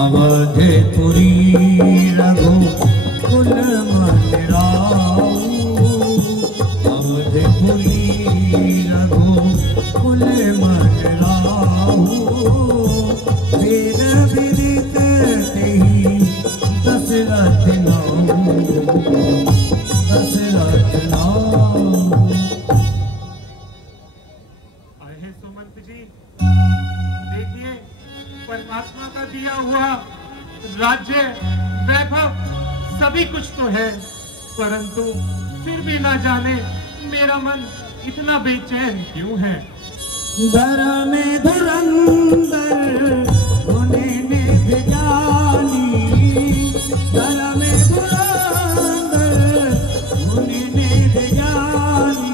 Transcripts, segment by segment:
अवधपुरी रघुकुल मंदिराओ, अवधपुरी रघुकुल मंदिराओ, वेद विदित तेहि दशरथ नाम, दशरथ नाम। अरे सुमंत जी, देखिए परमात्मा का दिया हुआ राज्य वैभव सभी कुछ तो है, परंतु फिर भी ना जाने मेरा मन इतना बेचैन क्यों है। धर में धुरंधर होने ने भिजानी, धर में धुरंधर होने ने भिजानी,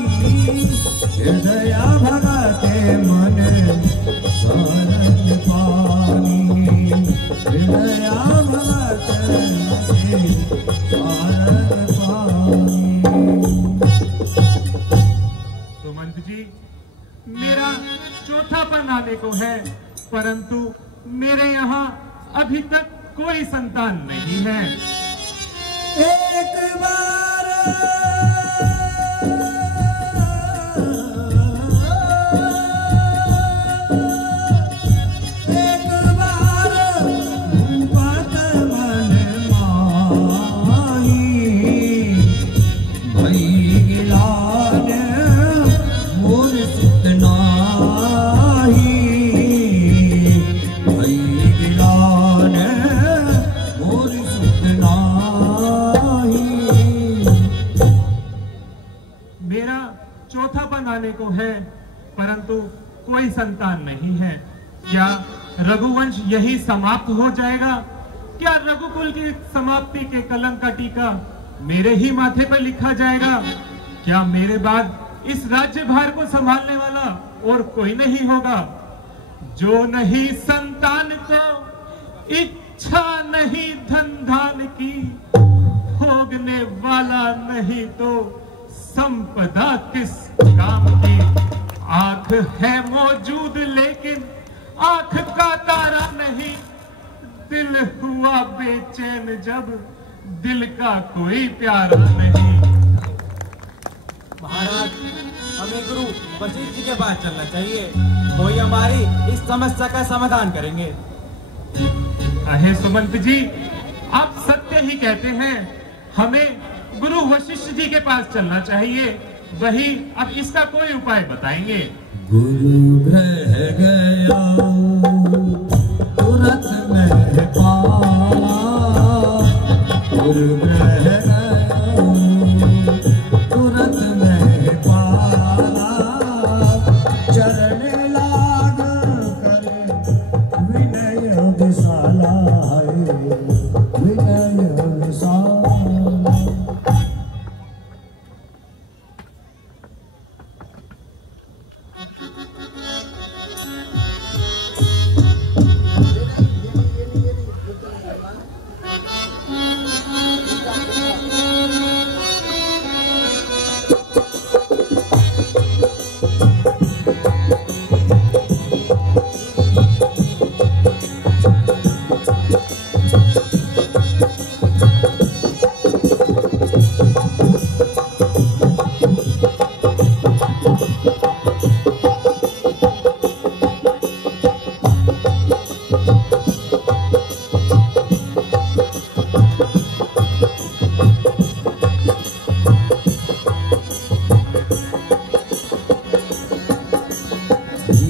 हृदय भगते मन सारंग पानी, हृदय भगते सारंग पानी। सुमंत जी, मेरा चौथापन आने को है, परंतु मेरे यहाँ अभी तक कोई संतान नहीं है। एक बार आने को है, परंतु कोई संतान नहीं है। क्या रघुवंश यही समाप्त हो जाएगा? क्या रघुकुल की समाप्ति के कलंक का टीका मेरे ही माथे पर लिखा जाएगा? क्या मेरे बाद इस राज्य भार को संभालने वाला और कोई नहीं होगा? जो नहीं संतान को इच्छा नहीं धन धान की, भोगने वाला नहीं तो संपदा किस काम की। आंख है मौजूद लेकिन आंख का तारा नहीं, दिल हुआ बेचैन जब दिल का कोई प्यारा नहीं। महाराज, हमें गुरु वशिष्ठ जी के पास चलना चाहिए, वही हमारी इस समस्या का समाधान करेंगे। अहे सुमंत जी, आप सत्य ही कहते हैं, हमें गुरु वशिष्ठ जी के पास चलना चाहिए, वही अब इसका कोई उपाय बताएंगे। गुरु ग्रह गया तुरंत में पाला, गुरु ग्रह गया तुरंत में पाला, चरण लाग करे विनय विशाला, विनय विशाला।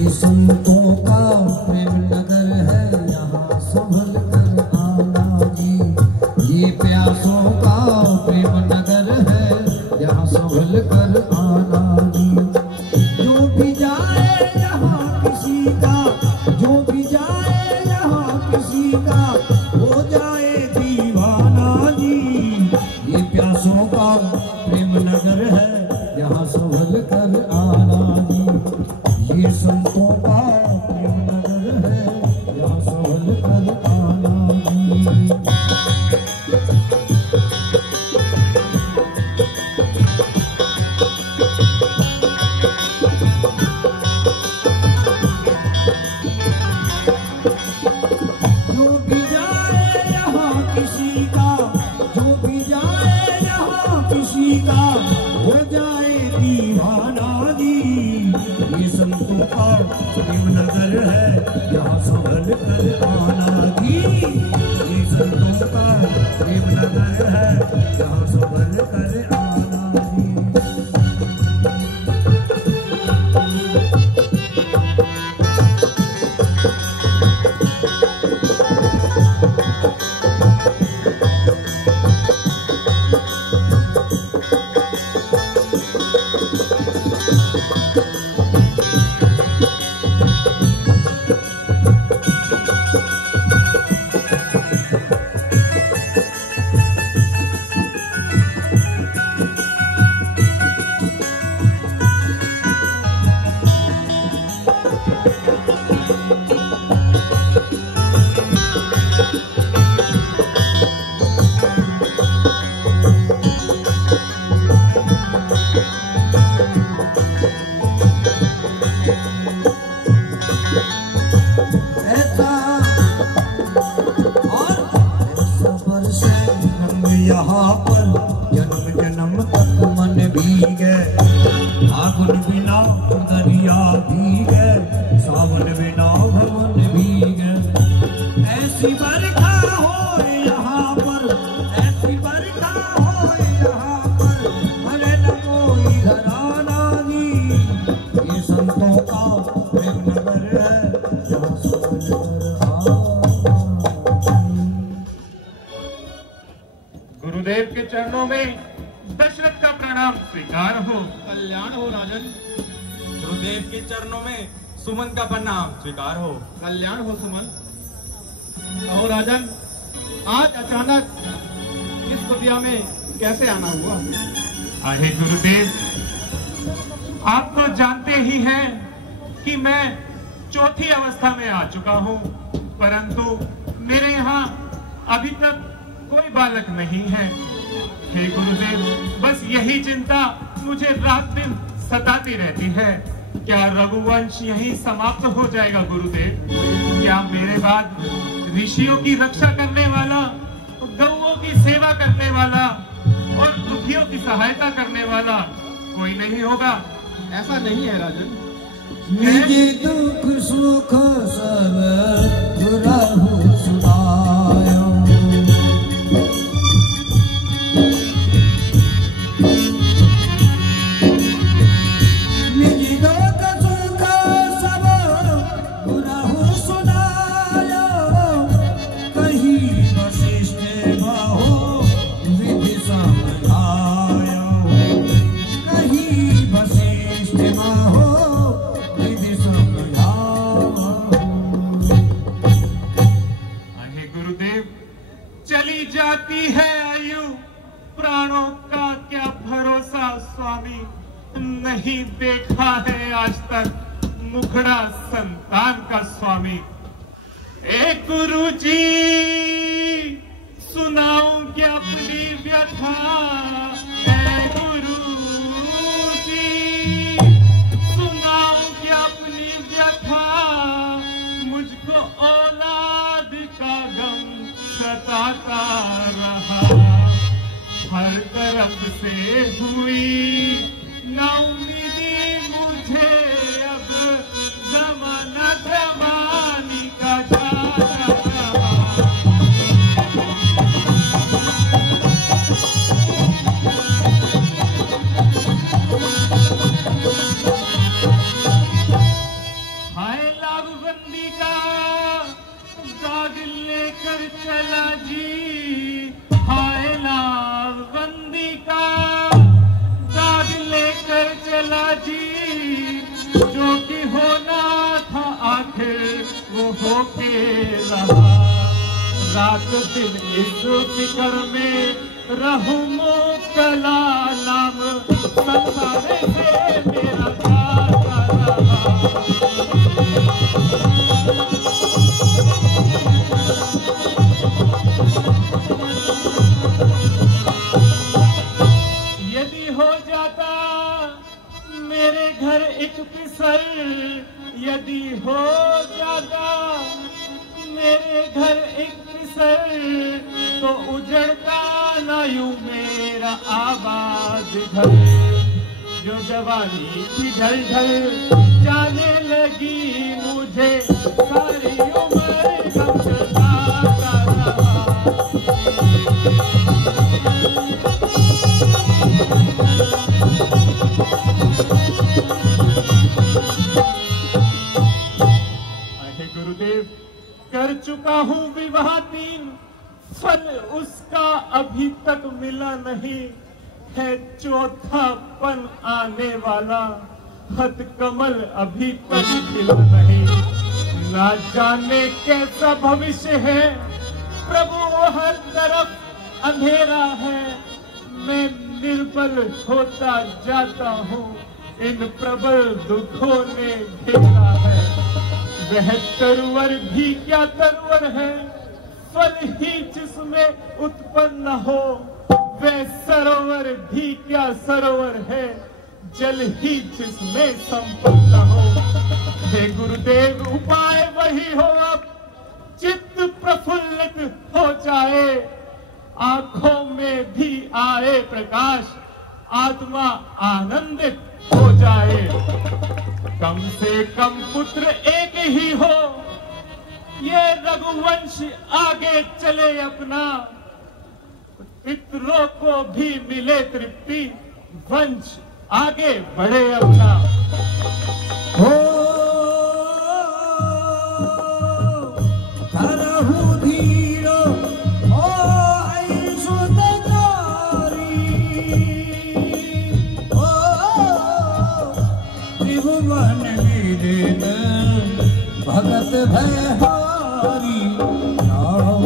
संतों का प्रेम नगर है, यहाँ संभल कर आना जी। ये प्यासों का प्रेम नगर है, यहाँ संभल कर आना जी। जो भी जाए यहाँ किसी का, जो भी जाए यहाँ किसी का, हो जाए दीवाना जी। ये प्यासों का प्रेम नगर है, यहाँ संभल कर आना जी। ये संतों का प्रेम नगर है, यहाँ संभल कर आना जी। कर आना जी। ये संतों का प्रेम नगर है, यहाँ संभल कर आना जी। यहाँ पर जन्म जन्म तक मन भीगे, फागुन बिना दरिया भीगे, सावन बिना भवन भीगे। ऐसी बरखा हो यहाँ पर, ऐसी बरखा हो यहाँ पर, भले न कोई घराना जी। ये संतों का प्रेम नगर है, यहाँ संभल कर आना। गुरुदेव के चरणों में दशरथ का प्रणाम स्वीकार हो। कल्याण हो राजन। गुरुदेव के चरणों में सुमन का प्रणाम स्वीकार हो। कल्याण हो सुमन। और राजन, आज अचानक इस कुटिया में कैसे आना हुआ? आहे गुरुदेव, आप तो जानते ही हैं कि मैं चौथी अवस्था में आ चुका हूँ, परंतु मेरे यहाँ अभी तक कोई बालक नहीं है। हे गुरुदेव, बस यही चिंता मुझे रात दिन सताती रहती है। क्या रघुवंश यहीं समाप्त हो जाएगा गुरुदेव? क्या मेरे बाद ऋषियों की रक्षा करने वाला, गौओं की सेवा करने वाला और दुखियों की सहायता करने वाला कोई नहीं होगा? ऐसा नहीं है राजन। निज दुख सुख सब गुरहु सुनायो, निज दुख सुख सब गुरहु सुनायो, कहीं वशिष्ठ बाहो विधि समझायो, कहीं वशिष्ठ बाहो विधि समझायो। आहे गुरुदेव, चली जाती है आयु, प्राणों का क्या भरोसा स्वामी। नहीं देखा है आज तक मुखड़ा संतान का स्वामी। ए गुरु जी, सुनाऊं क्या अपनी व्यथा? ए गुरु जी, सुनाऊं क्या अपनी व्यथा? मुझको औलाद का गम सताता रहा, हर तरफ से हुई ना उम्मीदी मुझे, अब जमाना जमानी का जा रहा। हाय लाभबंदी का दाग लेकर चला जी, हाय लाभबंदी का दाग लेकर चला जी। जो कि होना था आखिर वो होके रहा, रात दिन इस फिक्र में रहूं मुब्तला, नाम संसार से मेरा जाता रहा। यदि हो जाता मेरे घर एक पिसर, यदि हो जाता मेरे घर एक पिसर, तो उजड़ता ना यूं मेरा आबाद घर। जो जवानी की ढल जाने लगी मुझे सारी उम्र गम सताता रहा। गुरुदेव, कर चुका हूँ विवाह 3, फल उसका अभी तक मिला नहीं है, चौथापन आने वाला, हथ कमल अभी तक खिला नहीं। ना जाने कैसा भविष्य है प्रभु, हर तरफ अंधेरा है, मैं निर्बल होता जाता हूँ, इन प्रबल दुखों ने घेरा है। वह तरवर भी क्या तरवर है, फल ही जिसमें उत्पन्न हो, वह सरोवर भी क्या सरोवर है, जल ही जिसमें संपन्न हो। हे गुरुदेव, उपाय वही हो अब, चित्त प्रफुल्लित हो जाए, आंखों में भी आए प्रकाश, आत्मा आनंदित हो जाए। कम से कम पुत्र एक ही हो, ये रघुवंश आगे चले अपना, पितरों को भी मिले तृप्ति, वंश आगे बढ़े अपना। हो करहु धीरो ओ सुतकारी, ओ त्रिभुवन विदित भगत भयहारी। राम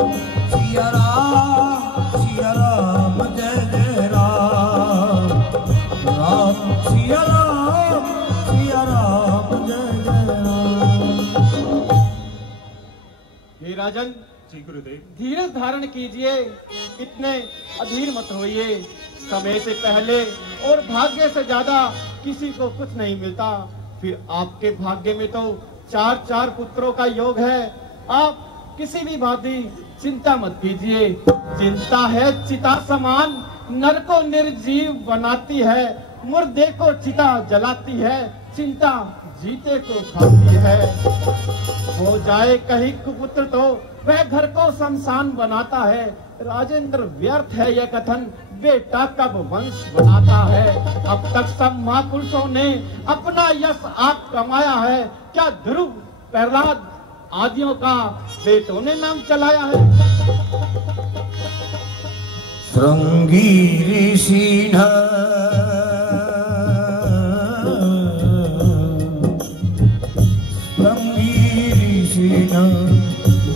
सिया राम जय जय राम, राम सिया राम जय जय राम। हे राजन, जी गुरुदेव। धीरज धारण कीजिए, इतने अधीर मत होइए। समय से पहले और भाग्य से ज्यादा किसी को कुछ नहीं मिलता। फिर आपके भाग्य में तो 4 पुत्रों का योग है। आप किसी भी भांति चिंता मत कीजिए। चिंता है चिता समान, नर को निर्जीव बनाती है, मुर्दे को चिता जलाती है, चिंता जीते को खाती है। हो जाए कहीं कुपुत्र तो वह घर को शमशान बनाता है। राजेंद्र, व्यर्थ है यह कथन, बेटा कब वंश बनाता है। अब तक सब महापुरुषों ने अपना यश आप कमाया है, क्या ध्रुव प्रहलाद आदियों का बेटों ने नाम चलाया है। श्रृंगी ऋषि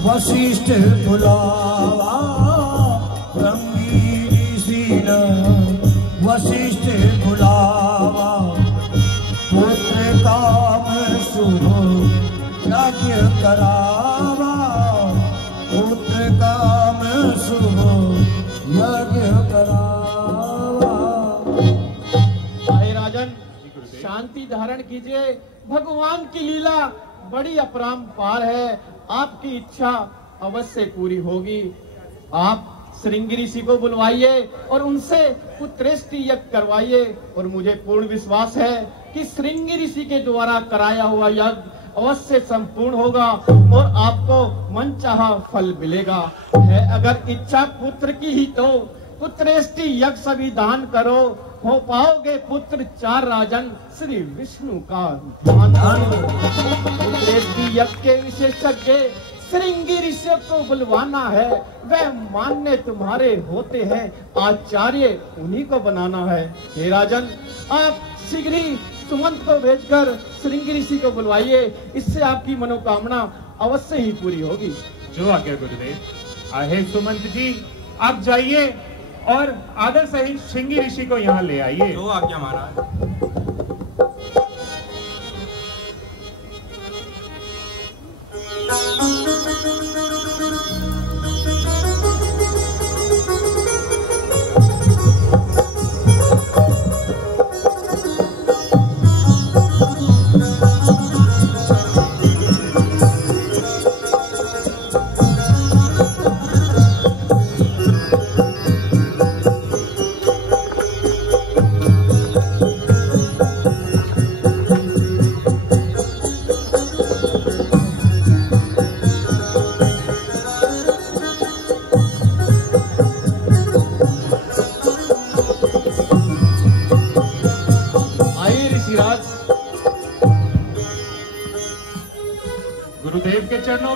वशिष्ठ बुलावा, श्रृंगी ऋषि वशिष्ठ बुलावा, पुत्र काम शुभ यज्ञ करावा, पुत्र काम शुभ यज्ञ करावा। राजन, शांति धारण कीजिए। भगवान की लीला बड़ी अपरंपार है। आपकी इच्छा अवश्य पूरी होगी। आप श्रृंगी ऋषि को बुलवाइए और उनसे पुत्रेष्टि यज्ञ करवाइए। और मुझे पूर्ण विश्वास है कि श्रृंगी ऋषि के द्वारा कराया हुआ यज्ञ अवश्य संपूर्ण होगा और आपको मनचाहा फल मिलेगा। है अगर इच्छा पुत्र की ही तो पुत्रेष्टि यज्ञ सभी दान करो, हो पाओगे पुत्र 4 राजन, श्री विष्णु का ध्यान करो। पुत्रेष्टि यज्ञ के विशेषज्ञ श्रृंगी ऋषि को बुलवाना है, वह मान्य तुम्हारे होते हैं, आचार्य उन्हीं को बनाना है। हे राजन, आप शीघ्र ही सुमंत को भेजकर श्रृंगी ऋषि को बुलवाइए, इससे आपकी मनोकामना अवश्य ही पूरी होगी। जो आज्ञा गुरुदेव। आहे सुमंत जी, आप जाइए और आदर सहित श्रृंगी ऋषि को यहाँ ले आइए। जो आज्ञा महाराज।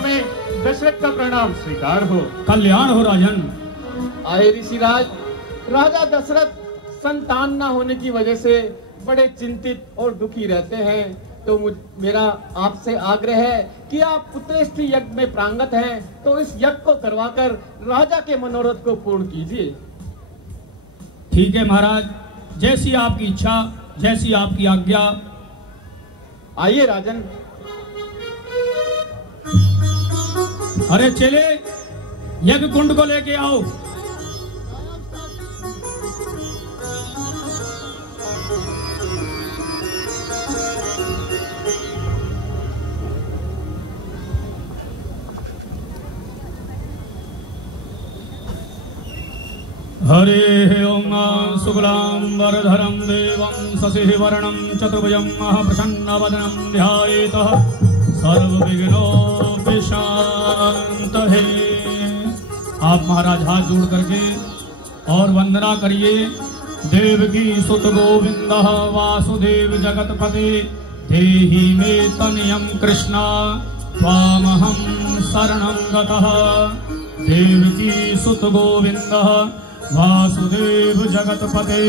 चरणों में दशरथ का प्रणाम स्वीकार हो। कल्याण हो राजन। आए ऋषिराज, राजा दशरथ संतान न होने की वजह से बड़े चिंतित और दुखी रहते हैं, तो मेरा आपसे आग्रह है कि आप पुत्रेष्टि यज्ञ में प्रांगत हैं, तो इस यज्ञ को करवाकर राजा के मनोरथ को पूर्ण कीजिए। ठीक है महाराज, जैसी आपकी इच्छा, जैसी आपकी आज्ञा। आइए राजन। अरे चले, यज्ञ कुंड को लेके आओ। हरे ओम शुक्लांबरधरं देवं शशिवर्णं चतुर्भुजं प्रसन्नवदनं ध्यायेतः सर्वविघ्नोपशान्तये। आप महाराज हाथ जोड़ करके और वंदना करिए। देवकी सुत गोविंद वासुदेव जगतपते देहि मे तनयं कृष्णा त्वामहं शरणं गतः। देवकी सुत गोविंद वासुदेव जगतपते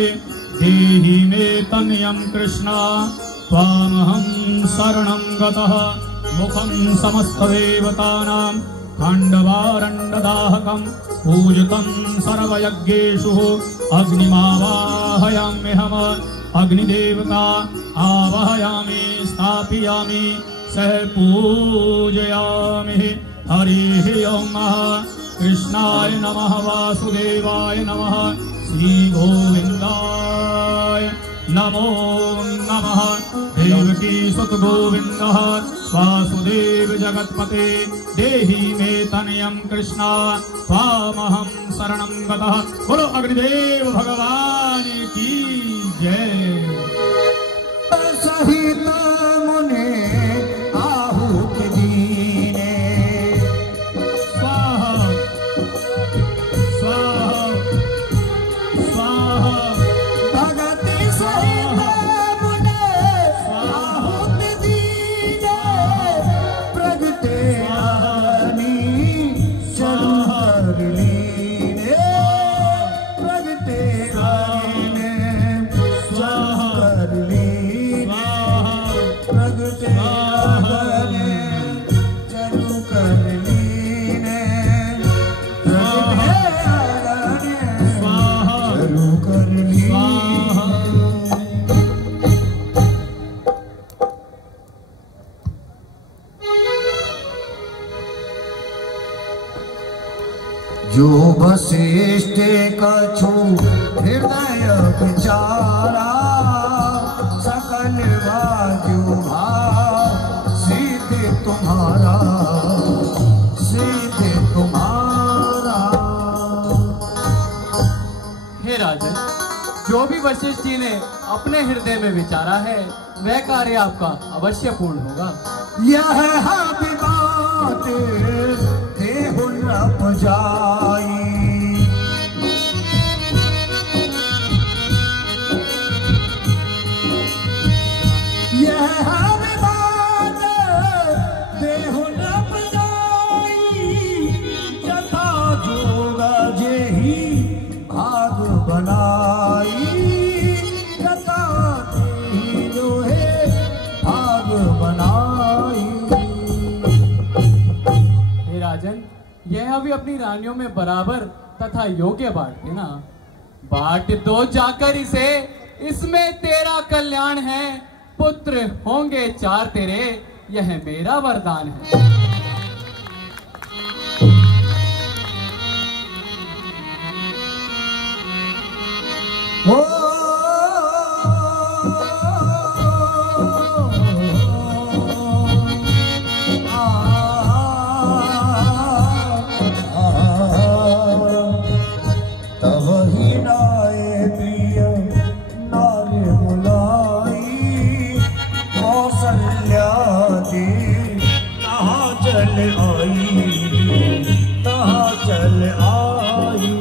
देहि मे तनयं कृष्णा त्वामहं शरणं गतः। मुखं समस्तदेवतानां खण्डवारण्डदाहकं पूजितं सर्वयज्ञेषु अग्निमावाहयाम्यहम्। अग्निदेवता आवाहयामि स्थापयामि सह पूजयामि। हरिः ओम कृष्णाय नमः वासुदेवाय नमः श्री गोविंदाय नमो नमः। देवकी सुत गोविंद वासुदेव जगतपते देहि मे तनयं कृष्णा त्वामहं शरणं गतः। बोलो अग्निदेव भगवान की जय। सहित मुने आहुत दीने स्वाहा स्वाहा स्वाहा। भगति सहित मुने आहुत दीने प्रगटे आनी चरण लीने प्रगटे आने चरण लीने प्रगटे आने चरण कर लीने प्रगटे आने चरण कर लीने। जो वशिष्ठ कछु हृदय विचारा सकल बाजू सिद्ध तुम्हारा सिद्ध तुम्हारा। हे राजन, जो भी वशिष्ठ जी ने अपने हृदय में विचारा है वह कार्य आपका अवश्य पूर्ण होगा। यह बात देहु न जाई यह बात देहु न जाई यथा जोगा जेहि भाग बनाई यथा लोहे भाग बनाई। हे राजन, यह भी अपनी रानियों में बराबर तथा योग्य बांट देना। बांट दो जाकर इसे, इसमें तेरा कल्याण है। पुत्र होंगे 4 तेरे, यह मेरा वरदान है। ओ तब ही नाये प्रिय नारे मुलाई कौशल्या जी कहाँ चल आई कहाँ चल आई।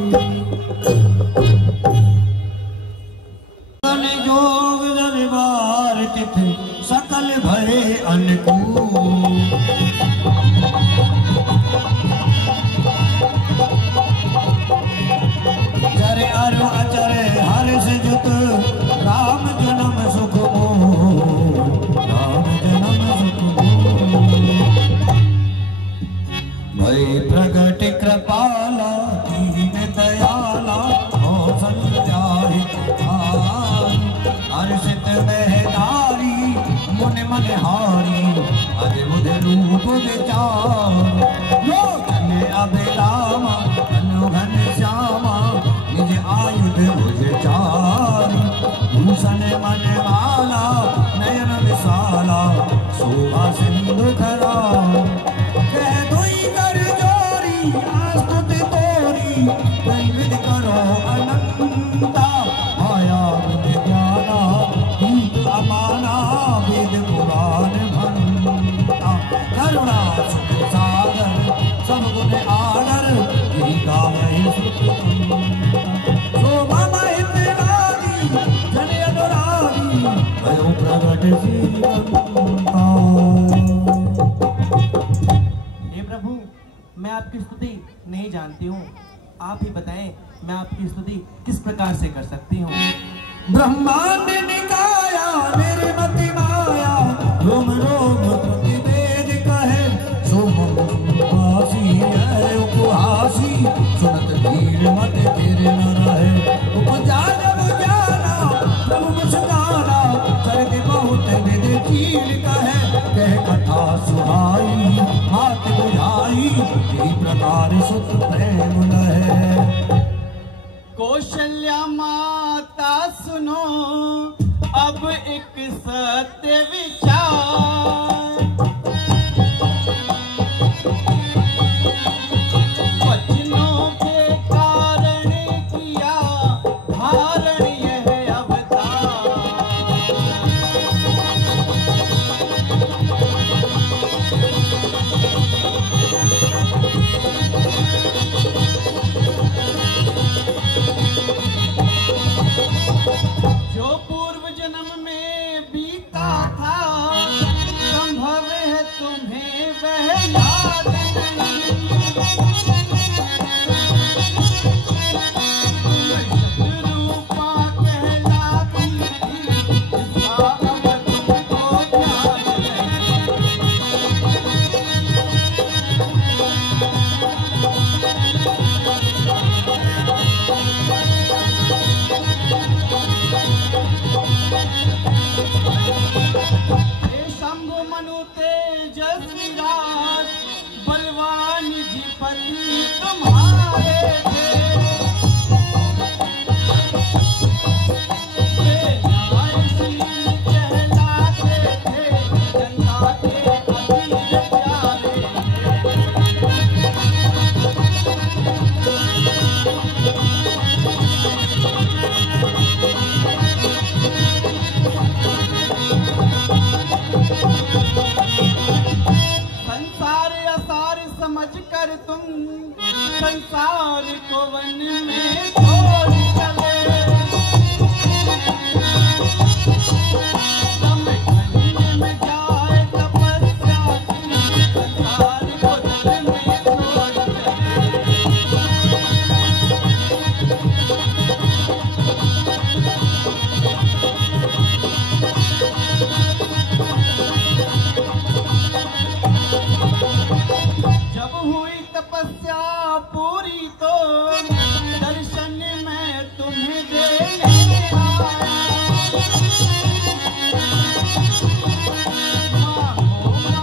जोग दरबार तिथ सकल भरे अनुकूल विचार लो चले अबे रामा घन श्यामा निज आयुध भुज चार भूषण मन माला नयन विशाला शोभा सिंधु धरा कह दुई कर जोरी आस्तुति तोरी दैविद करो अनंता आया बुद्ध ज्ञाना गीत अमाना वेद पुराण भंता करुणा सुख सागर सब गुण आदर यही गावे शोभा महित रागी जन अनुरागी भयो प्रगट श्रीमंता। हे प्रभु, मैं आपकी स्तुति नहीं जानती हूँ, आप ही बताएं मैं आपकी स्तुति किस प्रकार से कर सकती हूँ। ब्रह्मांड निकाया निर्मति माया रोम रोम प्रतिवेद कहे सोमवासी है उपहासी सुनत धीर मत तेरे न रहे उपजा जब जाना प्रभु मुस्काना कर दे बहुत वेद चील कह कथा सुहाई हाथ बुझाई यही प्रकार सुख प्रेम लहे। कौशल्या माता सुनो अब एक सत्य विचार, वचनों के कारण किया धारण यह अवतार। जो पूर्व जन्म में बीता था संभव है तुम्हें वह याद नहीं। शत्रुपा कहलाती इसका अब तुमको ध्यान शंभु मनु तेजस्वी राज बलवान जी पति तुम्हारे थे। ये न्यायशील कहलाते थे जनता के अति प्यारे। संसार असार समझ कर तुम संसार को वन में छोड़ चले। समय में जाए तपस्या की संसार को जल में छोड़ चले। जब हुई तपस्या पूरी तो दर्शन में तुम्हें देने आया।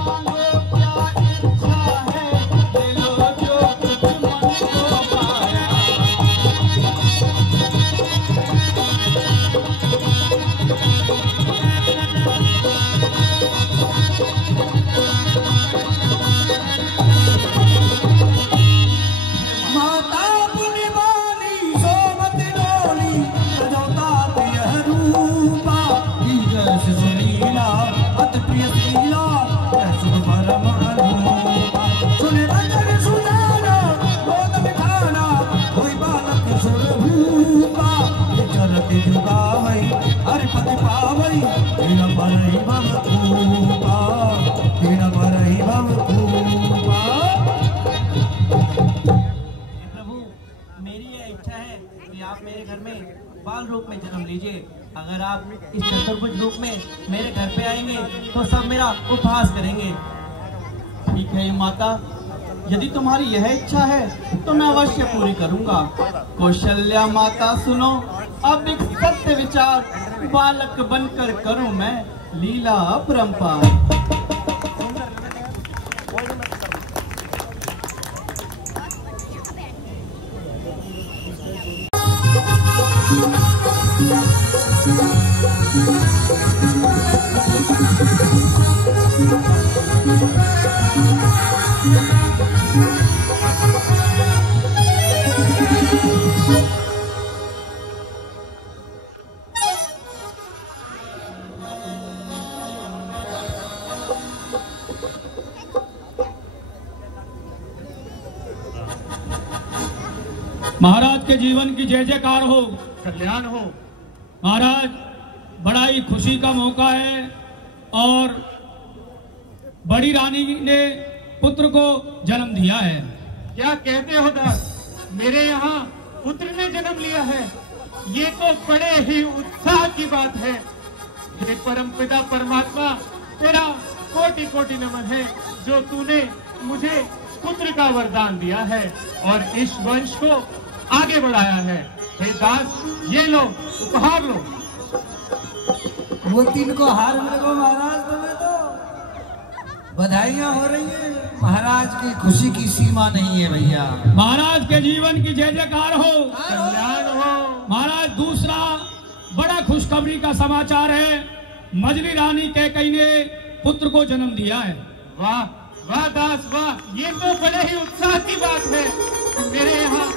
मांगो क्या इच्छा है ले लो जो कुछ मन को पाया। माता पुण्यवानी सोमति डोली प्रजोतात यह रूपा जैसे सुनीला अति प्रिय शीला सुख परम अनूपा सुने वचन सुजाना बोध बिठाना कोई बालक सुर भूपा चरति जुगावई हरिपति पावई तीन परहि भव खूपा तीन परहि भव खूपा। प्रभु, मेरी यह इच्छा है कि आप मेरे घर में बाल रूप में जन्म लीजिए। अगर आप इस चतुर्भुज रूप में मेरे घर पे आएंगे तो सब मेरा उपहास करेंगे। ठीक है माता, यदि तुम्हारी यह इच्छा है तो मैं अवश्य पूरी करूंगा। कौशल्या माता सुनो अब एक सत्य विचार, बालक बनकर करूं मैं लीला अपरंपार। महाराज के जीवन की जय जयकार हो, कल्याण हो। महाराज बड़ा ही खुशी का मौका है और बड़ी रानी ने पुत्र को जन्म दिया है। क्या कहते हो दास, मेरे यहाँ पुत्र ने जन्म लिया है? ये तो बड़े ही उत्साह की बात है। हे परम पिता परमात्मा, तेरा कोटि कोटि नमन है जो तूने मुझे पुत्र का वरदान दिया है और इस वंश को आगे बढ़ाया है। हे दास, ये लो, उपहार लो। वो तीन को हार मिले को महाराज, तुम्हें तो बधाइयां हो रही है। महाराज की खुशी की सीमा नहीं है भैया। महाराज के जीवन की जय जयकार हो, कल्याण हो। महाराज दूसरा बड़ा खुशखबरी का समाचार है, मजली रानी कैकेयी ने पुत्र को जन्म दिया है। वाह वाह दास वाह, ये तो बड़े ही उत्साह की बात है। मेरे यहाँ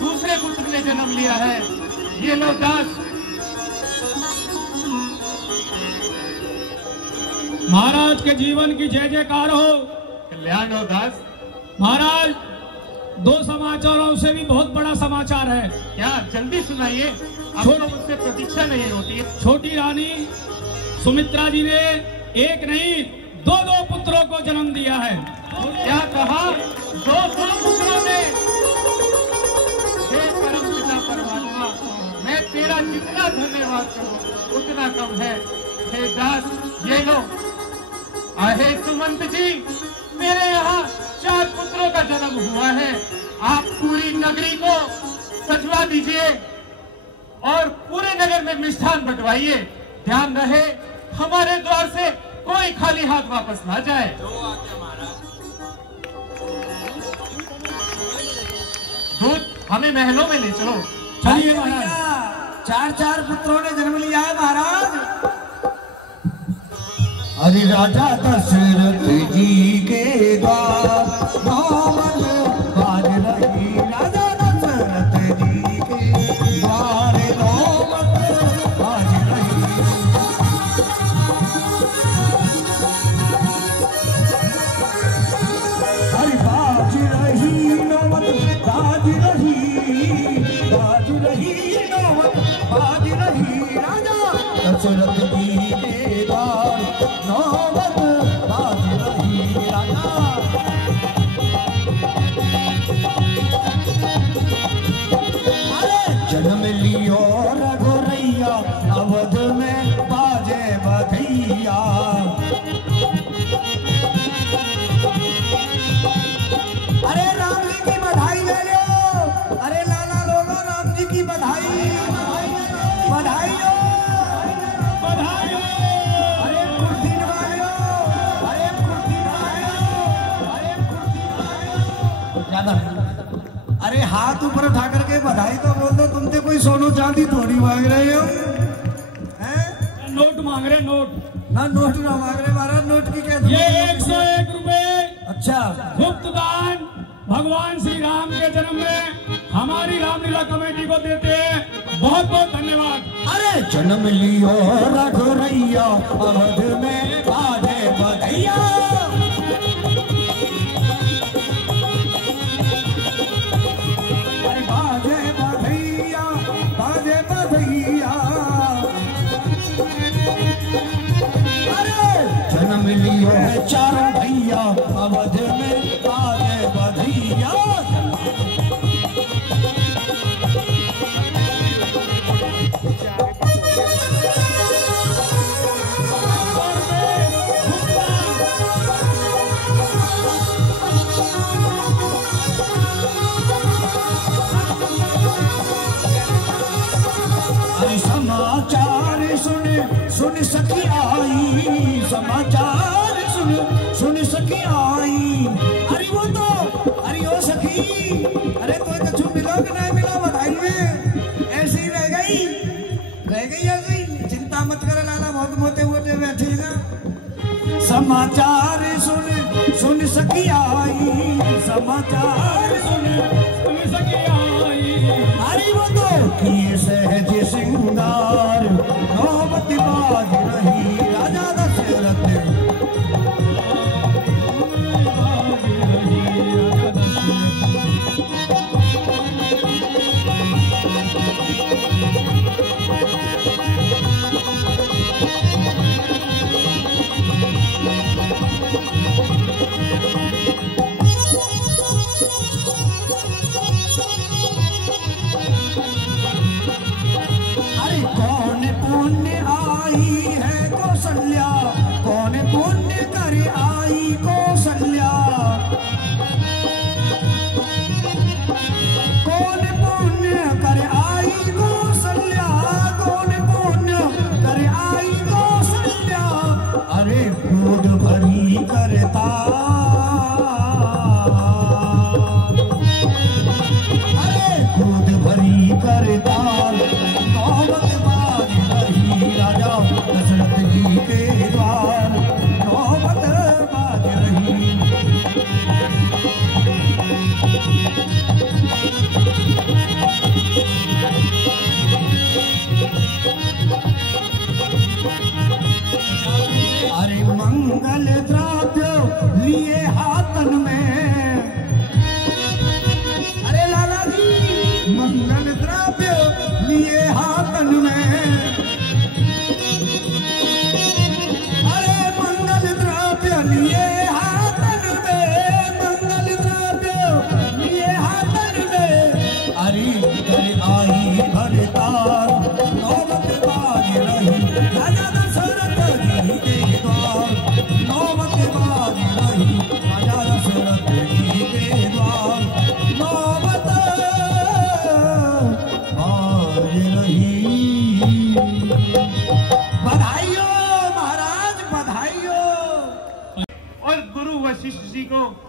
दूसरे पुत्र ने जन्म लिया है। ये लो दास। महाराज के जीवन की जय जयकार हो, कल्याण हो दास। महाराज दो समाचारों से भी बहुत बड़ा समाचार है। क्या, जल्दी सुनाइए, आपको मुझसे प्रतीक्षा नहीं होती है। छोटी रानी सुमित्रा जी ने एक नहीं दो पुत्रों को जन्म दिया है। क्या कहा? दो पुत्रों ने? हे परम पिता परमात्मा, मैं तेरा जितना धन्यवाद करूं उतना कम है। हे दास, ये लो। हे सुमंत जी, मेरे यहाँ 4 पुत्रों का जन्म हुआ है। आप पूरी नगरी को सजवा दीजिए और पूरे नगर में मिष्ठान बंटवाइए। ध्यान रहे हमारे द्वार से कोई खाली हाथ वापस ना जाए। दूध हमें महलों में ले चलो। चलिए महाराज। 4 पुत्रों ने जन्म लिया है महाराज। अरे राजा दशरथ जी के द्वार नौमन बाज रही, राजा दशरथ जी के द्वार नौमन बाज रही। अरे बाज रही नौमन बाज रही, बाज रही नौमन बाज रही, राजा दशरथ जी के द्वार नौमन बाज रही, राजा। अरे जन्म लियो रघुरैया, अवध में बाजे बधैया। अरे राम जी की बधाई ले लो। अरे लाला लोगो, राम जी की बधाई बधाई लो, बधाई लो। अरे कुर्सी वाले, अरे कुर्सी वाले, अरे कुर्सी वाले। ज्यादा अरे हाथ ऊपर उठा करके बधाई तो बोल दो। तुम तो कोई सोनो चांदी थोड़ी मांग रहे हो, हैं? नोट मांग रहे, नोट ना नोट ना मांग रहे महाराज। नोट की क्या ये 101 रुपए अच्छा गुप्त दान भगवान श्री राम के जन्म में हमारी रामलीला कमेटी को देते हैं। बहुत बहुत धन्यवाद। अरे जन्म लियो रघुरैया, अवध में बाजे बधैया। अरे बाजे बधैया, बाजे बधैया। अरे जन्म लियो है 4 भैया, अवध में बाजे बधैया। समाचार सुन सकी आई, समाचार सुन सकी आई। अरे वो तो अरे ओ सखी, अरे तो कछु मिलो कि नहीं मिलो बधाई में ऐसी रह गई। आ गई, चिंता मत कर लाला, बहुत मोटे मोटे बैठेगा। समाचार सुन सकी आई, समाचार सुन सकी आई। अरे वो तो किए सहज सिंगार, नौबत बाज रही राजा दशरथ।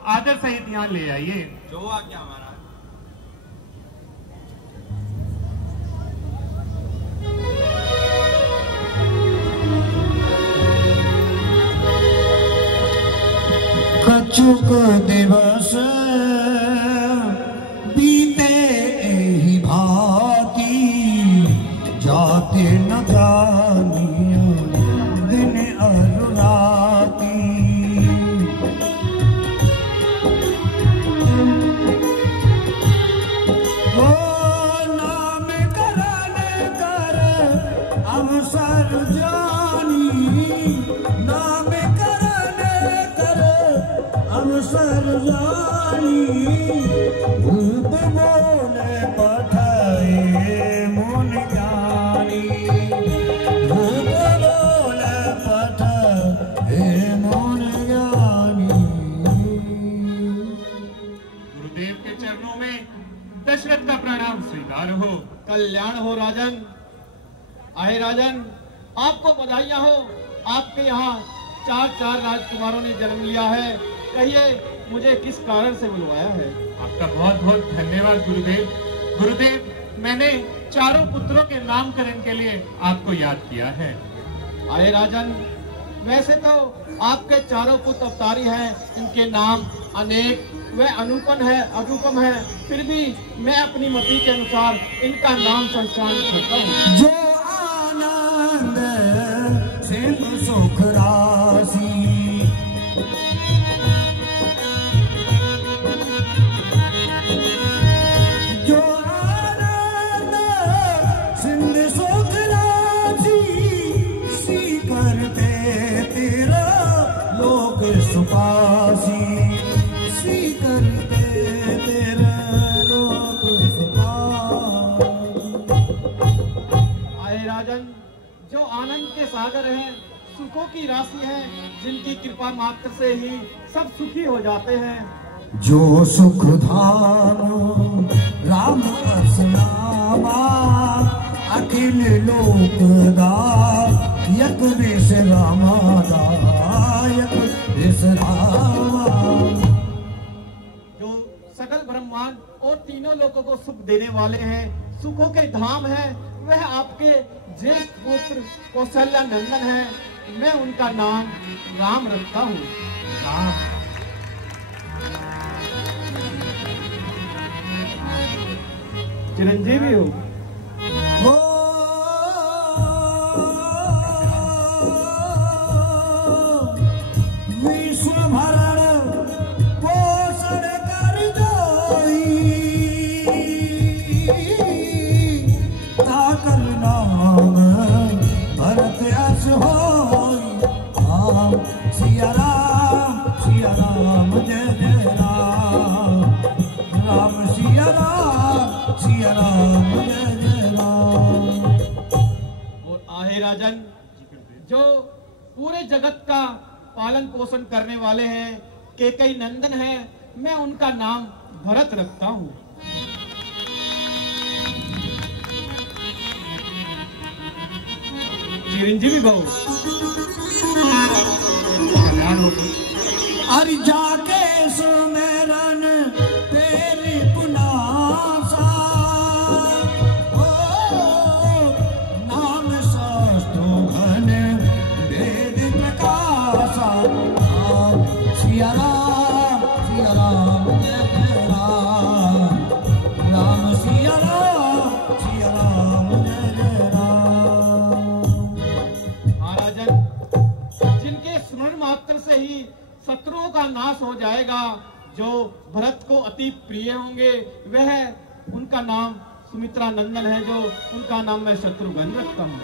आदर सहित यहाँ ले आइए। जो आज्ञा महाराज। कछुक दिवस बीते एहि भांति, जाते न जानियो दिन और राति। वो नाम करने कर अवसर जानी, नाम करने कर अवसर जानी। भूप बोले पठाए मुन ज्ञानी, भूप बोले पठाए मुन ज्ञानी। गुरुदेव के चरणों में दशरथ का प्रणाम स्वीकार हो। कल्याण हो राजन। आए राजन, आपको बधाइयां हो। आपके यहाँ चार राजकुमारों ने जन्म लिया है। कहिए मुझे किस कारण से बुलवाया है? आपका बहुत बहुत धन्यवाद गुरुदेव। गुरुदेव, मैंने चारों पुत्रों के नामकरण के लिए आपको याद किया है। आए राजन, वैसे तो आपके चारों पुत्र अवतारी हैं, इनके नाम अनेक व अनुपम है, फिर भी मैं अपनी मति के अनुसार इनका नाम संस्कार करता हूँ। जो आनंद सिंह सुख राशि, जो आनंद सिंह सुख राशि, सी करते तेरा लोक सुपासी, सी करते तेरा लोक सुपासी। आए राजन, जो आनंद के सागर हैं, सुखों की राशि है, जिनकी कृपा मात्र से ही सब सुखी हो जाते हैं। जो सुख धाम राम असनामा, अखिल लोकदायक विष रामादायक विष रामा। जो सकल ब्रह्मांड और तीनों लोगों को सुख देने वाले हैं, सुखों के धाम है, वह आपके ज्येष्ठ पुत्र कौशल्या नंदन है, मैं उनका नाम राम रखता हूँ। राम। चिरंजीवी हो। विश्व भरण पोषण कर जोई, ताकर नाम भरत अस होई। राम सिया राम जय जय राम, राम सिया राम जय जय राम। और आहे राजन, जो पूरे जगत का पालन पोषण करने वाले हैं, केकई नंदन है, मैं उनका नाम भरत रखता हूँ। चिरंजीवी बहु। अरे जाके सुमेरन तेरी पुनासा, ओ नाम शास्त्रो घन वेद प्रकाशा। राम सिया राम जय जय राम, राम सिया राम जय जय राम। महाराजन, जिनके स्मरण मात्र से ही शत्रुओं का नाश हो जाएगा, जो भरत को अति प्रिय होंगे, वह उनका नाम सुमित्रा नंदन है, जो उनका नाम मैं शत्रुघ्न रखता हूँ।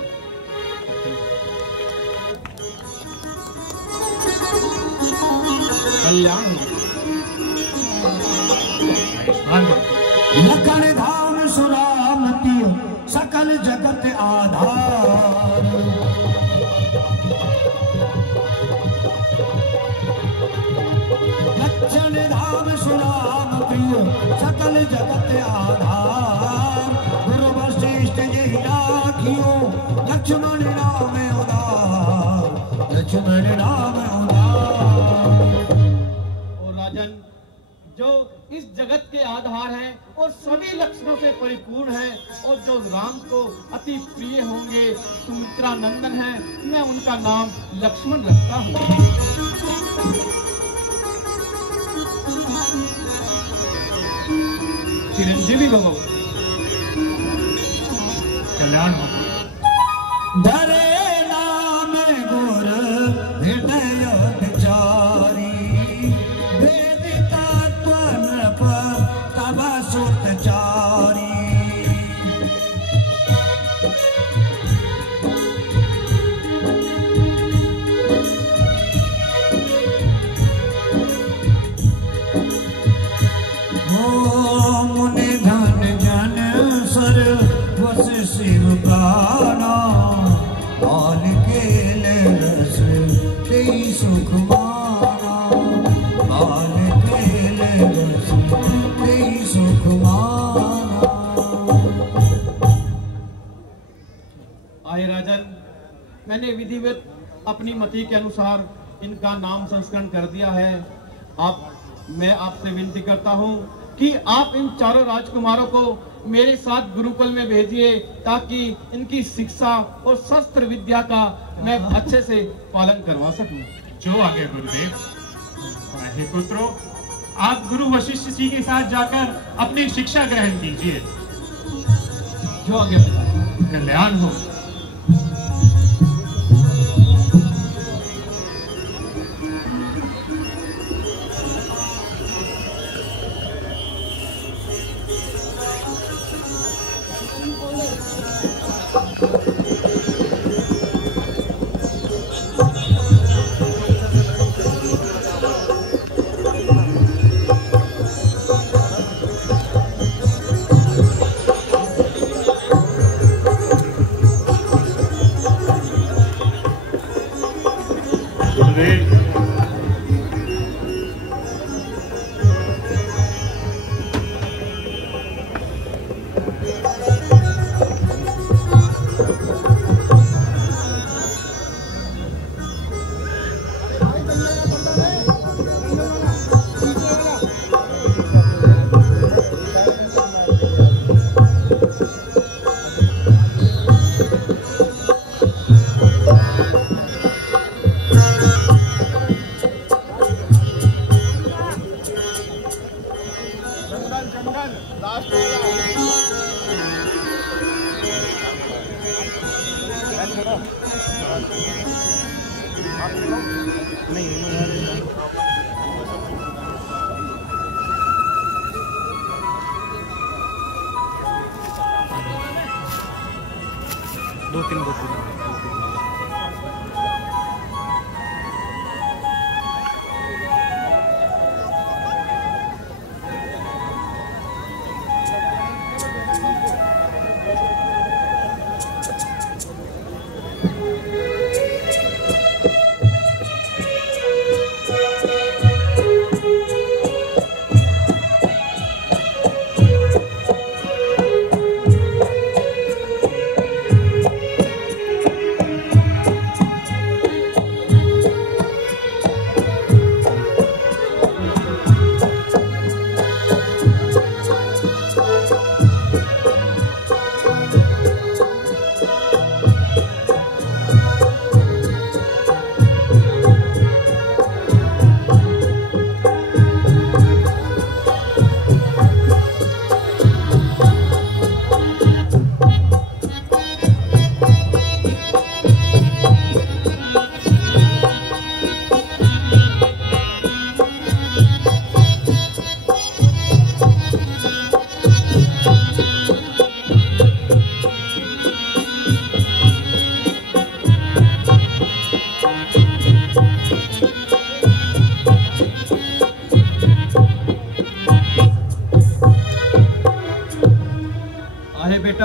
कल्याण। लखन धाम सुरामती सकल जगत आधार। लक्षण धाम सुरामती सकल जगत आधार। गुरु वशिष्ठ यही राखियो लक्ष्मण राम उदार, लक्ष्मण राम उदार। और राजन, जो इस जगत के आधार है और सभी लक्षणों से परिपूर्ण है, और जो राम को अति प्रिय होंगे, सुमित्रा नंदन है, मैं उनका नाम लक्ष्मण रखता हूँ। चिरंजीवी भव। कल्याण। धरे नाम गुर हृदय विचारी, वेद तत्व नृप तब सुतचारी। मुनि धन जन सर वस शिव प्राणा, बाल केल रस तेई सुख माना, बाल केल रस तेई सुख माना। आए राजन, मैंने विधिवत अपनी मति के अनुसार इनका नाम संस्करण कर दिया है। मैं आपसे विनती करता हूँ कि आप इन चारों राजकुमारों को मेरे साथ गुरुकुल में भेजिए, ताकि इनकी शिक्षा और शस्त्र विद्या का मैं अच्छे से पालन करवा सकूं। जो आगे गुरुदेव। हे पुत्रों, आप गुरु वशिष्ठ जी के साथ जाकर अपनी शिक्षा ग्रहण कीजिए। जो आगे। कल्याण हो।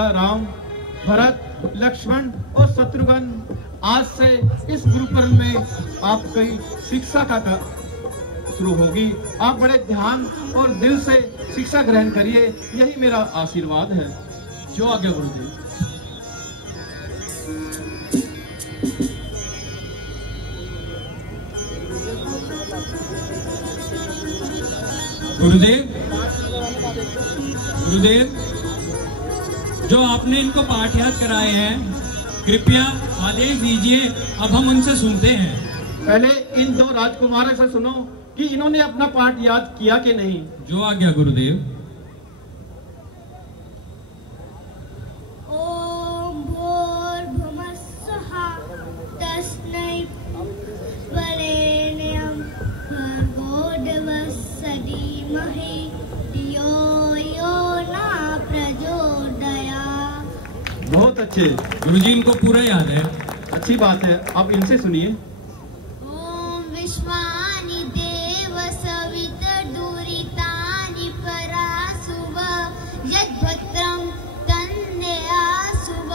राम, भरत, लक्ष्मण और शत्रुघ्न, आज से इस गुरुकुल में आपकी शिक्षा का शुरू होगी। आप बड़े ध्यान और दिल से शिक्षा ग्रहण करिए, यही मेरा आशीर्वाद है। जो आज्ञा गुरुदेव। गुरुदेव, जो आपने इनको पाठ याद कराए हैं, कृपया आदेश दीजिए, अब हम उनसे सुनते हैं। पहले इन दो राजकुमारों से सुनो कि इन्होंने अपना पाठ याद किया कि नहीं। जो आज्ञा गुरुदेव। ओम भूर्भुवस्सुः तस्मै वरेण्यं भर्गो देवस्य धीमहि धियो यो न प्रचोदयात्। बहुत अच्छे गुरुजी, इनको पूरा याद है। अच्छी बात है, अब इनसे सुनिए। ओम विश्वानि देव सवितर्दुरितानि परासुव यद्भद्रं तन्नयासुव।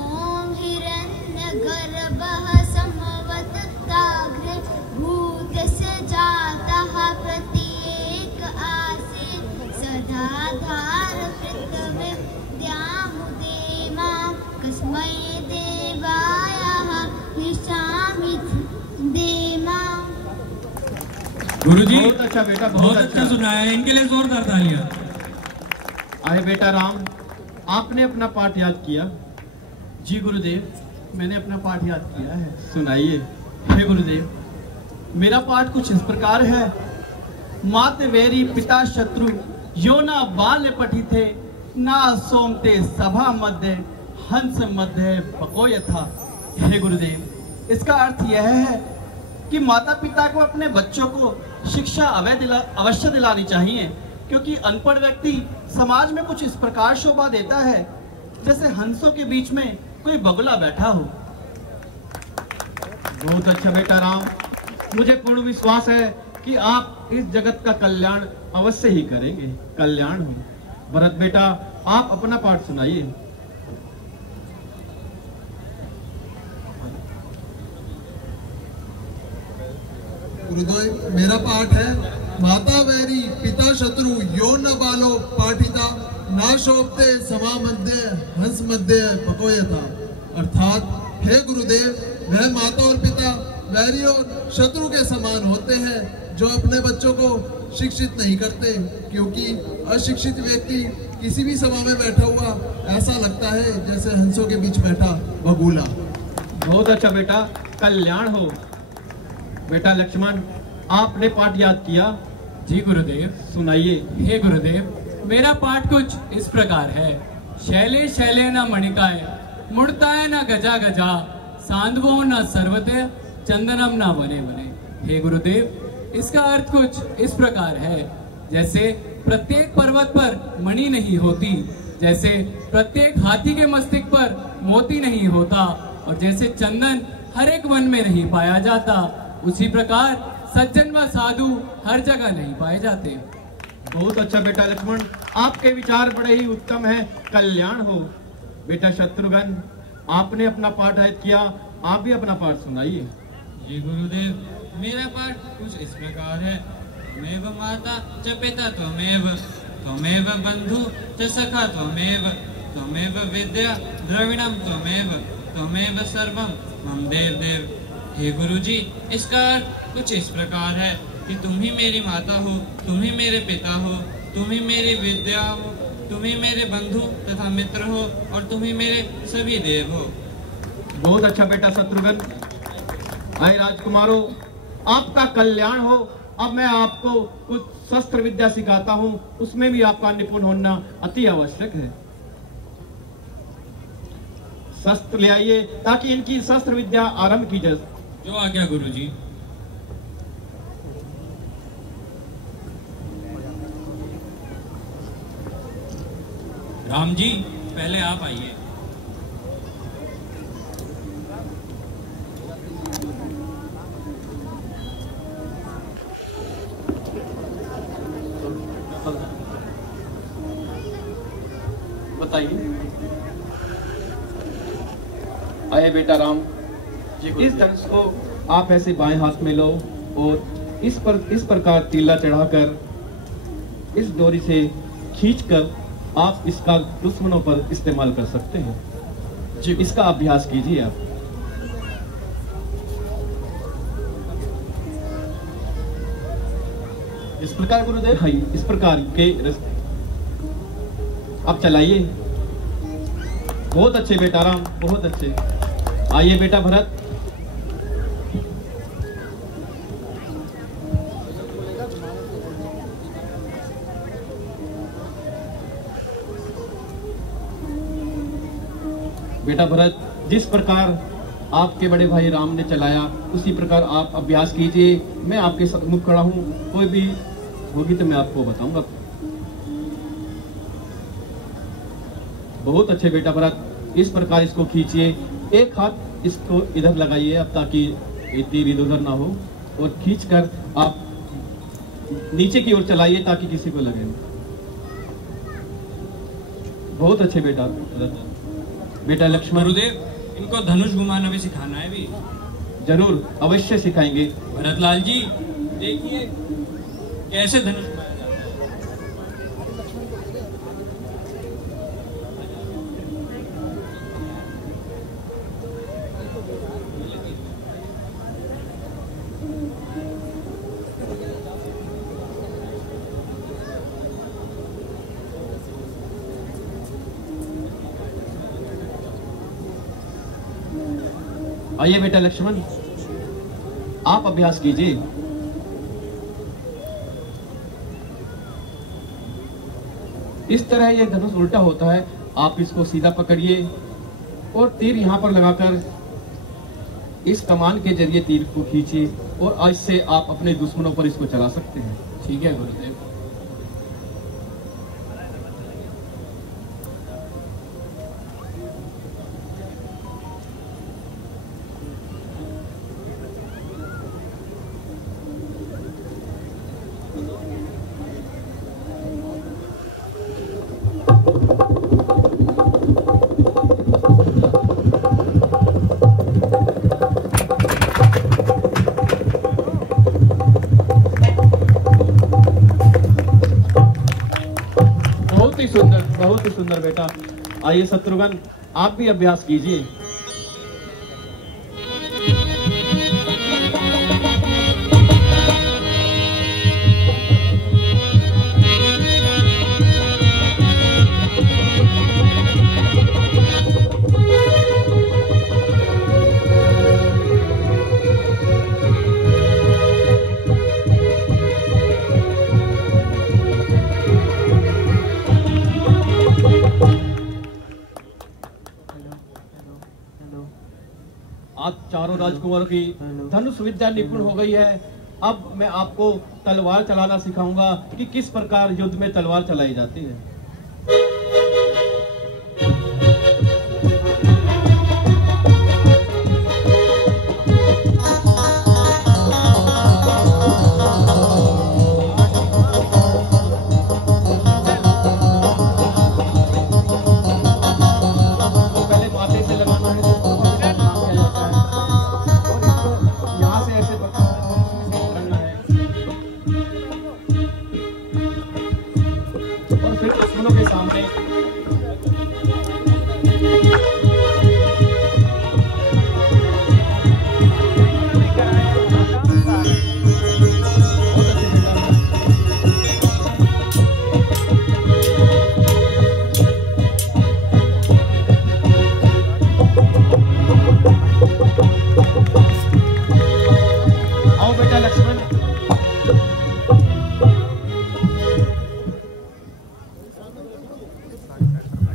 ओम हिरण्यगर्भः समवत्ताग्रे भूतस्य जातः प्रत्येक आसे सदा धार पृथ्वी द्यामुदेमां कस्मै देवाय निशामि देमां। गुरुजी, बहुत अच्छा बेटा, बहुत अच्छा सुना है। इनके लिए जोरदार तालियां। आए बेटा राम, आपने अपना पाठ याद किया? जी गुरुदेव, मैंने अपना पाठ याद किया है। सुनाइए। हे गुरुदेव, मेरा पाठ कुछ इस प्रकार है। मात वेरी पिता शत्रु यो ना बाल्य पठिते ना सोमते सभा मध्य हंस मध्य पकोय था। हे गुरुदेव, इसका अर्थ यह है कि माता पिता को अपने बच्चों को शिक्षा अवश्य दिलानी चाहिए, क्योंकि अनपढ़ व्यक्ति समाज में कुछ इस प्रकार शोभा देता है जैसे हंसों के बीच में कोई बगुला बैठा हो। बहुत अच्छा बेटा राम, मुझे पूर्ण विश्वास है कि आप इस जगत का कल्याण अवश्य ही करेंगे। कल्याण हो। भरत बेटा, आप अपना पाठ सुनाइए। गुरुदेव, मेरा पाठ है। माता वैरी पिता शत्रु यो न बालो पाठिता ना शोभते सभा मध्य हंस मध्य पकोयता। अर्थात हे गुरुदेव, वह माता और पिता वैरी और शत्रु के समान होते हैं, जो अपने बच्चों को शिक्षित नहीं करते, क्योंकि अशिक्षित व्यक्ति किसी भी सभा में बैठा हुआ ऐसा लगता है जैसे हंसों के बीच बैठा बगुला। बहुत अच्छा बेटा, कल्याण हो। बेटा लक्ष्मण, आपने पाठ याद किया? जी गुरुदेव। सुनाइए। हे गुरुदेव, मेरा पाठ कुछ इस प्रकार है। शैले शैले न मणिकाय, मुड़ताय न गजा गजा, सांदवो न सर्वते, चंदनम न वने वने। हे गुरुदेव, इसका अर्थ कुछ इस प्रकार है। जैसे प्रत्येक पर्वत पर मणि नहीं होती, जैसे प्रत्येक हाथी के मस्तिष्क पर मोती नहीं होता, और जैसे चंदन हर एक वन में नहीं पाया जाता, उसी प्रकार सज्जन व साधु हर जगह नहीं पाए जाते। बहुत अच्छा बेटा लक्ष्मण, आपके विचार बड़े ही उत्तम हैं। कल्याण हो। बेटा शत्रुघ्न, आपने अपना पाठ याद किया, आप भी अपना पाठ सुनाइए। जी गुरुदेव, मेरा पाठ कुछ इस प्रकार है। त्वमेव माता च पिता त्वमेव, त्वमेव बंधु च सखा त्वमेव, त्वमेव विद्या द्रविणम त्वमेव, त्वमेव सर्वम मम देव देव। हे गुरुजी, इसका अर्थ कुछ इस प्रकार है कि तुम ही मेरी माता हो, तुम ही मेरे पिता हो, तुम ही मेरी विद्या हो, तुम ही मेरे बंधु तथा मित्र हो, और तुम ही मेरे सभी देव हो। बहुत अच्छा बेटा शत्रुघ्न। आए राजकुमारों, आपका कल्याण हो। अब मैं आपको कुछ शस्त्र विद्या सिखाता हूँ, उसमें भी आपका निपुण होना अति आवश्यक है। शस्त्र ले आइए ताकि इनकी शस्त्र विद्या आरंभ की जाए। जो आज्ञा गुरुजी। राम जी, पहले आप आइए। बताइए। आए बेटा राम, इस धनुष को आप ऐसे बाएं हाथ में लो और इस प्रकार तीला चढ़ाकर इस डोरी से खींचकर आप इसका दुश्मनों पर इस्तेमाल कर सकते हैं। जी, इसका अभ्यास कीजिए आप। इस प्रकार गुरुदेव? हाँ, इस प्रकार के आप चलाइए। बहुत अच्छे बेटा राम, बहुत अच्छे। आइए बेटा भरत। बेटा भरत, जिस प्रकार आपके बड़े भाई राम ने चलाया उसी प्रकार आप अभ्यास कीजिए। मैं आपके सम्मुख खड़ा हूँ, कोई भी होगी तो मैं आपको बताऊंगा। बहुत अच्छे बेटा भरत, इस प्रकार इसको खींचिए। एक हाथ इसको इधर लगाइए अब, ताकि ये तीर इधर उधर ना हो, और खींचकर आप नीचे की ओर चलाइए ताकि किसी को लगे। बहुत अच्छे बेटा भरत। बेटा लक्ष्मण। गुरुदेव, इनको धनुष घुमाना भी सिखाना है भी। जरूर, अवश्य सिखाएंगे। भरतलाल जी, देखिए कैसे धनुष घुमाया जाता है। आइए बेटा लक्ष्मण, आप अभ्यास कीजिए। इस तरह यह धनुष उल्टा होता है। आप इसको सीधा पकड़िए और तीर यहाँ पर लगाकर इस कमान के जरिए तीर को खींचिए, और इससे आप अपने दुश्मनों पर इसको चला सकते हैं। ठीक है गुरुदेव। बहुत ही सुंदर बेटा। आइए शत्रुघ्न, आप भी अभ्यास कीजिए। आप चारों राजकुमारों की धनुष विद्या निपुण हो गई है। अब मैं आपको तलवार चलाना सिखाऊंगा कि किस प्रकार युद्ध में तलवार चलाई जाती है।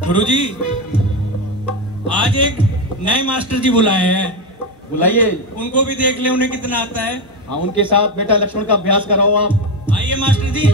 गुरुजी, आज एक नए मास्टर जी बुलाए हैं। बुलाइए, उनको भी देख ले, उन्हें कितना आता है। हाँ, उनके साथ बेटा लक्ष्मण का अभ्यास कराओ आप। आइए मास्टर जी।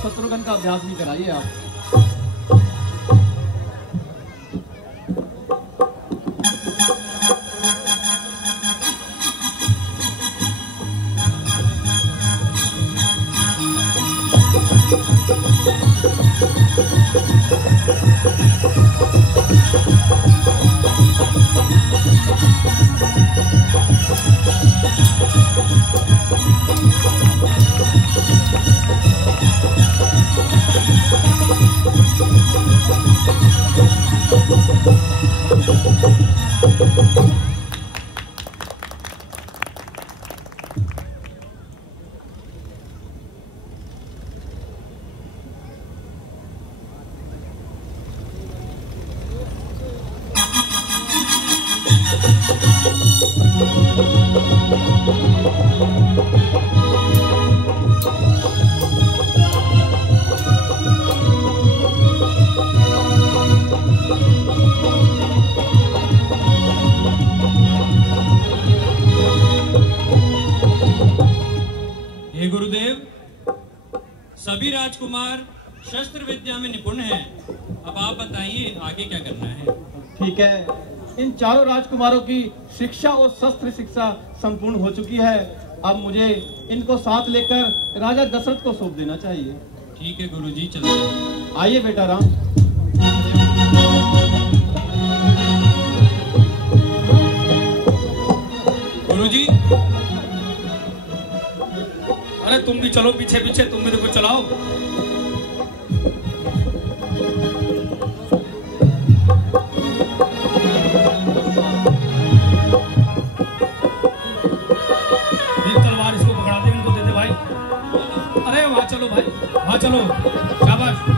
शत्रुघ्न का अभ्यास भी कराइए आप। सभी राजकुमार शस्त्र विद्या में निपुण हैं। अब आप बताइए आगे क्या करना है। ठीक है, इन चारों राजकुमारों की शिक्षा और शस्त्र शिक्षा संपूर्ण हो चुकी है। अब मुझे इनको साथ लेकर राजा दशरथ को सौंप देना चाहिए। ठीक है गुरुजी, चलते हैं। आइए बेटा राम। गुरुजी, अरे तुम भी चलो पीछे पीछे, तुम मेरे को चलाओ। ये तलवार इसको पकड़ा दे, इनको दे दे भाई। अरे वहां चलो भाई, वहां चलो, शाबाश।